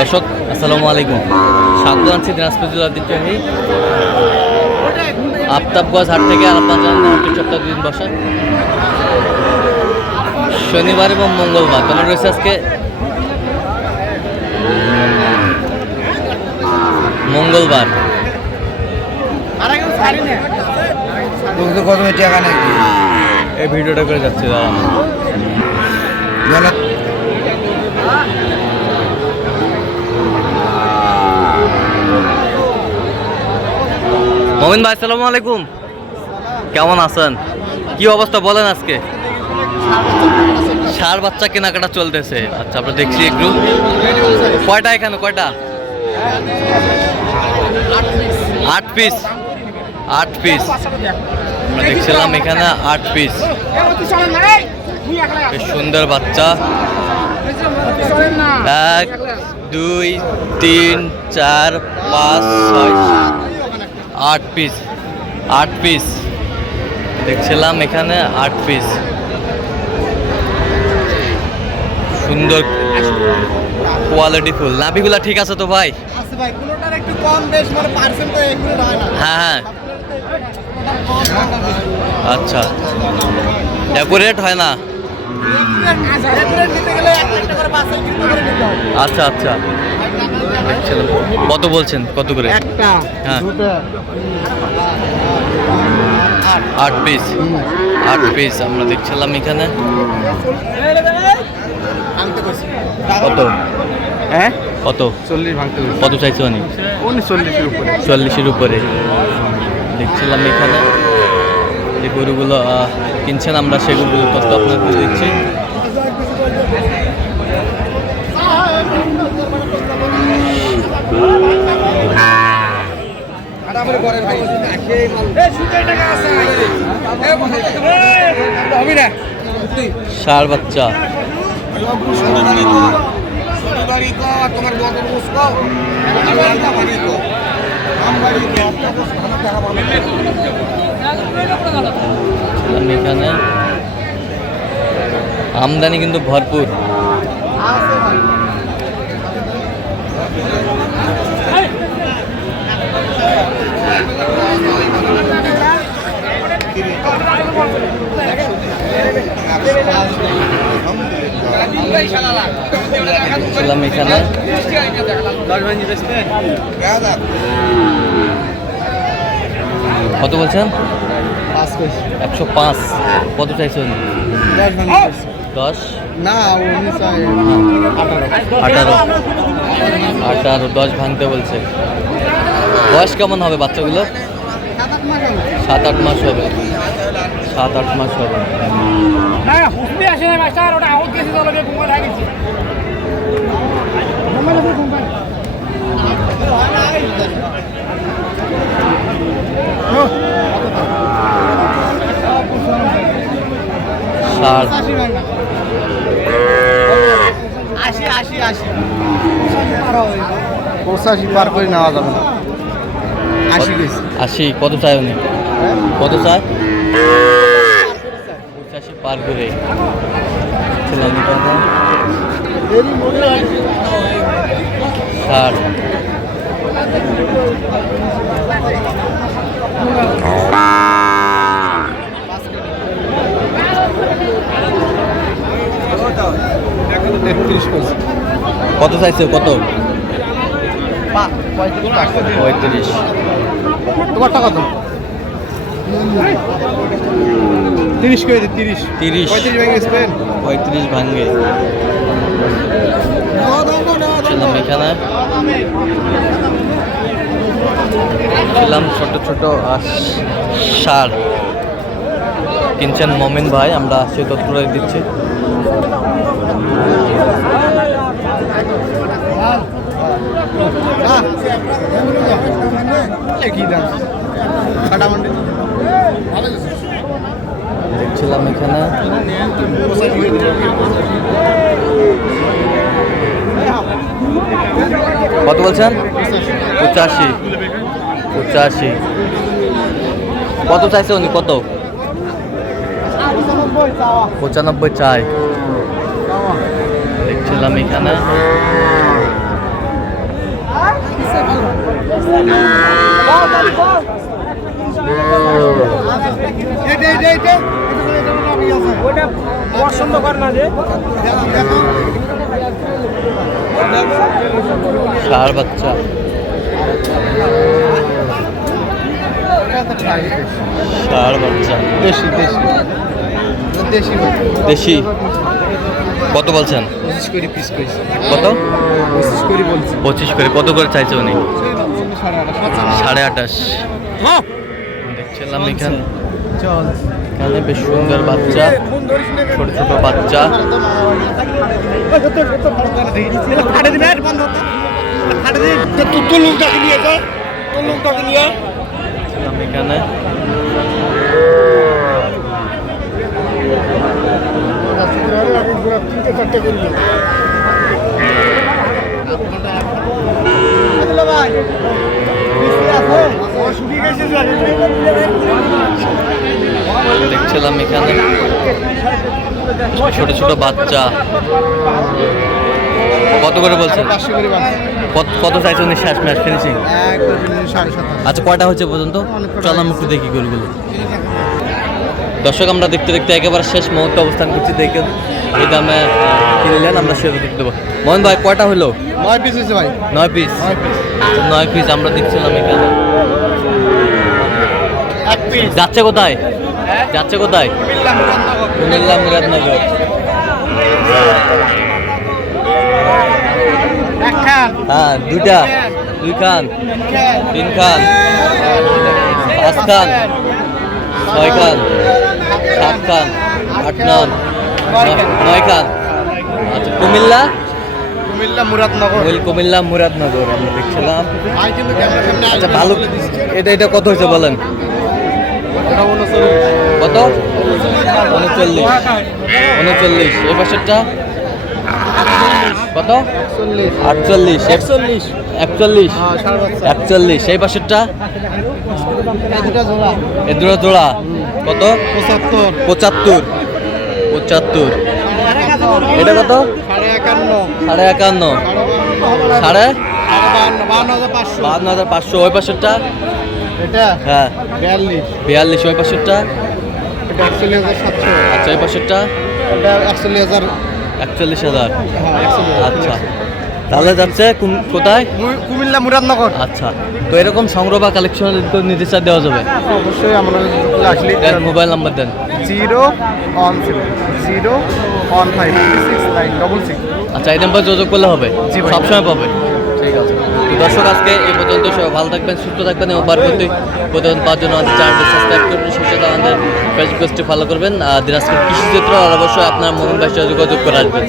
দর্শক আসসালামু আলাইকুম, স্বাগত জানাচ্ছি দিনাজপুর জেলার ঐতিহ্যবাহী আফতাবগঞ্জ হাট থেকে। আর আপনার জানেন হাটের সপ্তাহে 2 দিন বসে, শনিবার এবং মঙ্গলবার। তাহলে রয়েছে আজকে মঙ্গলবার। এই ভিডিওটা করে যাচ্ছে মমিন ভাই, আসসালামু আলাইকুম, কেমন আছেন? কি অবস্থা বলেন আজকে? ষাঁড় বাচ্চা কেনাকাটা চলতেছে। আচ্ছা, আমরা দেখছি একটু কয়টা এখানে, কয়টা? 8 পিস। 8 পিস আমরা দেখছিলাম এখানে, 8 পিস। বেশ সুন্দর বাচ্চা। 1 2 3 4 5 6 8 পিস। 8 পিস দেখছিলাম এখানে, 8 পিস। সুন্দর কোয়ালিটি ফুল। নাভিগুলা ঠিক আছে তো ভাই? হ্যাঁ, আচ্ছা, ডেকোরেট হয় না? আচ্ছা আচ্ছা, কত বলছেন, কত করে? হ্যাঁ, 8 পিস। 8 পিস আমরা দেখছিলাম এখানে। কত? হ্যাঁ, কত? 40 ভাঙতে। কত চাইছো? অনেক 40-এর উপরে দেখছিলাম এখানে। যে গরুগুলো কিনছেন আমরা সেগুলো তথ্য আপনাকে দিচ্ছি। ষাঁড় বাচ্চা। এখানে আমদানি কিন্তু ভরপুর। এখানে কত বলছেন? 105। কত চাইছেন? 10 না, 18। 10 ভাঙতে বলছে। বয়স কেমন হবে বাচ্চাগুলো? 7-8 মাস হবে। 7-8 মাস হবে। ষাঁড় 85 পার করে নেওয়া যাবে না। 80। কত চাই উনি? কত চায়? 85 পার করে। ষাঁড় কত চাইছে? কত? 35। তোমারটা কত? 30 করে দিই। 30 35 ভাঙে। এখানে ছিলাম ছোট ছোট ষাঁড় কিনছেন মমিন ভাই, আমরা সে তথ্যটাই দিচ্ছি। দেখছিলাম এখানে কত বলছেন? 85। কত চাইছে উনি? কত? 95 চাই। দেখছিলাম এখানে পছন্দ কর না যে ষাঁড় বাচ্চা, ষাঁড় বাচ্চা দেশি দেশি দেশি দেশি। কত বলছেন? 25 করে পিস কইছি। কত? 25 করে বলছি। 25 করে। কত করে চাইছে উনি? 28.5। হ্যাঁ দেখছিলাম এখানে চল এখানে বেশ সুন্দর বাচ্চা, ছোট ছোট বাচ্চা। ফাটে দিবে বন্ধ হতো ফাটে দিবে তো লোকটাকে নিয়ে যা তো লোকটাকে নিয়ে দেখছিলাম এখানে দেখছিলাম এখানে ছোট ছোট বাচ্চা। কত করে বলছেন? 500 করে বাস কত চাইছেন শেষ ম্যাচ ফিনিশিং? একদম 7.5। আচ্ছা, কয়টা হচ্ছে পর্যন্ত? চল আমি একটু দেখি গরুগুলো। দর্শক, আমরা দেখতে দেখতে একেবারে শেষ মুহূর্তে অবস্থান করছি। দেখে এই দামে কিনলেন, আমরা সেটা দেখতে দেবো। মোহন ভাই, কয়টা হলো? 9 পিস হয়েছে ভাই। 9 পিস। 9 পিস আমরা দেখছিলাম এখানে। এক পিস যাচ্ছে কোথায়? যাচ্ছে কোথায়? কুমিল্লা মুরাদনগর। এক খান হ্যাঁ, দুইটা, 2 খান, 3 খান, 5 খান, 6 খান, 7 খান, 8 খান, 9 খান। আচ্ছা, কুমিল্লা কুমিল্লা মুরাদনগর আমরা দেখছিলাম। ভাই কিন্তু ক্যামেরার সামনে আচ্ছা, ভালো। এটা কত হয়েছে বলেন? কত? 39। 39। এই পাশেরটা কত? 48। 41। 41। এই পাশেরটা? এ দুটো জোড়া কত? 75। 75। এটা কত? 51। 52,500। ওই পাশেরটা? এটা হ্যাঁ, 42 42। ওই পাশেরটা? এটা 41,700 আচ্ছা, ওই পাশেরটা? এটা 41,000 41,000। হ্যাঁ 41,000 আচ্ছা, তাহলে যাচ্ছে কোথায়? কুমিল্লা মুরাদনগর। আচ্ছা, তো এরকম সংগ্রহ বা কালেকশন নির্দেশ দেওয়া যাবে? অবশ্যই আমরা আসলে দেন, মোবাইল নাম্বার দেন। 017153696। আচ্ছা, এই নাম্বার যোগাযোগ করলে হবে? জি ভাই। সবসময় পাবে। ঠিক আছে। তো দর্শক, আজকে এই পর্যন্ত। সবাই ভালো থাকবেন, সুস্থ থাকবেন এবং পরবর্তী প্রতিদিন পাওয়ার জন্য আমাদের চ্যানেলটি সাবস্ক্রাইব করবেন, সেই সাথে আমাদের ফেসবুক পেজটি ফলো করবেন। দিনাজপুর কৃষি চিত্র, আর অবশ্যই আপনার মোহন ভাইয়ের সাথে যোগাযোগ করে আসবেন।